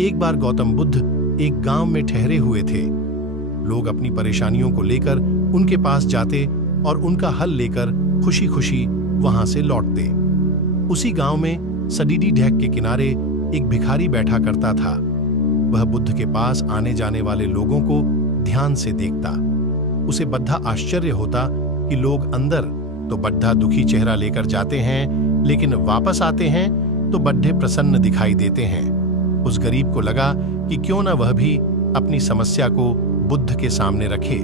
एक बार गौतम बुद्ध एक गांव में ठहरे हुए थे। लोग अपनी परेशानियों को लेकर उनके पास जाते और उनका हल लेकर खुशी खुशी वहां से लौटते। उसी गांव में सडीडी ढैक के किनारे एक भिखारी बैठा करता था। वह बुद्ध के पास आने जाने वाले लोगों को ध्यान से देखता। उसे बद्धा आश्चर्य होता कि लोग अंदर तो बद्धा दुखी चेहरा लेकर जाते हैं, लेकिन वापस आते हैं तो बड्ढे प्रसन्न दिखाई देते हैं। उस गरीब को लगा कि क्यों न वह भी अपनी समस्या को बुद्ध के सामने रखे।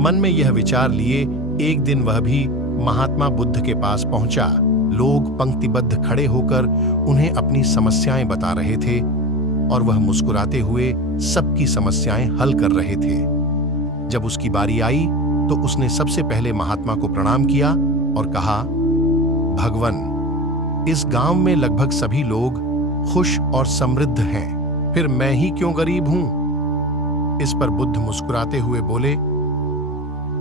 मन में यह विचार लिए एक दिन वह भी महात्मा बुद्ध के पास पहुंचा। लोग पंक्तिबद्ध खड़े होकर उन्हें अपनी समस्याएं बता रहे थे और वह मुस्कुराते हुए सबकी समस्याएं हल कर रहे थे। जब उसकी बारी आई तो उसने सबसे पहले महात्मा को प्रणाम किया और कहा, भगवन, इस गांव में लगभग सभी लोग खुश और समृद्ध हैं, फिर मैं ही क्यों गरीब हूं? इस पर बुद्ध मुस्कुराते हुए बोले,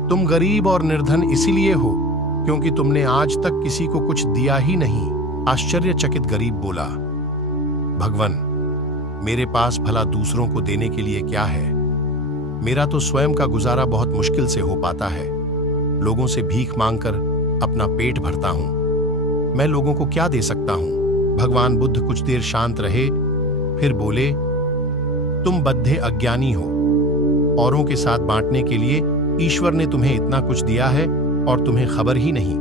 तुम गरीब और निर्धन इसीलिए हो क्योंकि तुमने आज तक किसी को कुछ दिया ही नहीं। आश्चर्यचकित गरीब बोला, भगवन, मेरे पास भला दूसरों को देने के लिए क्या है? मेरा तो स्वयं का गुजारा बहुत मुश्किल से हो पाता है। लोगों से भीख मांगकर अपना पेट भरता हूं। मैं लोगों को क्या दे सकता हूं? भगवान बुद्ध कुछ देर शांत रहे, फिर बोले, तुम बद्धे अज्ञानी हो। औरों के साथ बांटने के लिए ईश्वर ने तुम्हें इतना कुछ दिया है और तुम्हें खबर ही नहीं।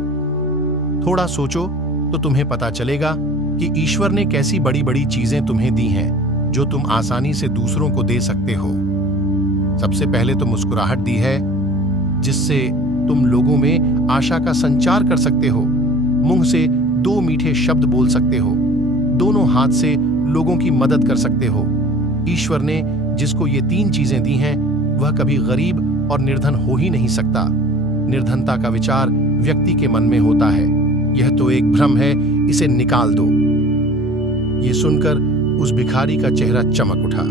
थोड़ा सोचो तो तुम्हें पता चलेगा कि ईश्वर ने कैसी बड़ी बड़ी चीजें तुम्हें दी हैं जो तुम आसानी से दूसरों को दे सकते हो। सबसे पहले तो मुस्कुराहट दी है जिससे तुम लोगों में आशा का संचार कर सकते हो। मुंह से 2 मीठे शब्द बोल सकते हो। दोनों हाथ से लोगों की मदद कर सकते हो। ईश्वर ने जिसको ये 3 चीजें दी हैं वह कभी गरीब और निर्धन हो ही नहीं सकता। निर्धनता का विचार व्यक्ति के मन में होता है। यह तो एक भ्रम है, इसे निकाल दो। ये सुनकर उस भिखारी का चेहरा चमक उठा।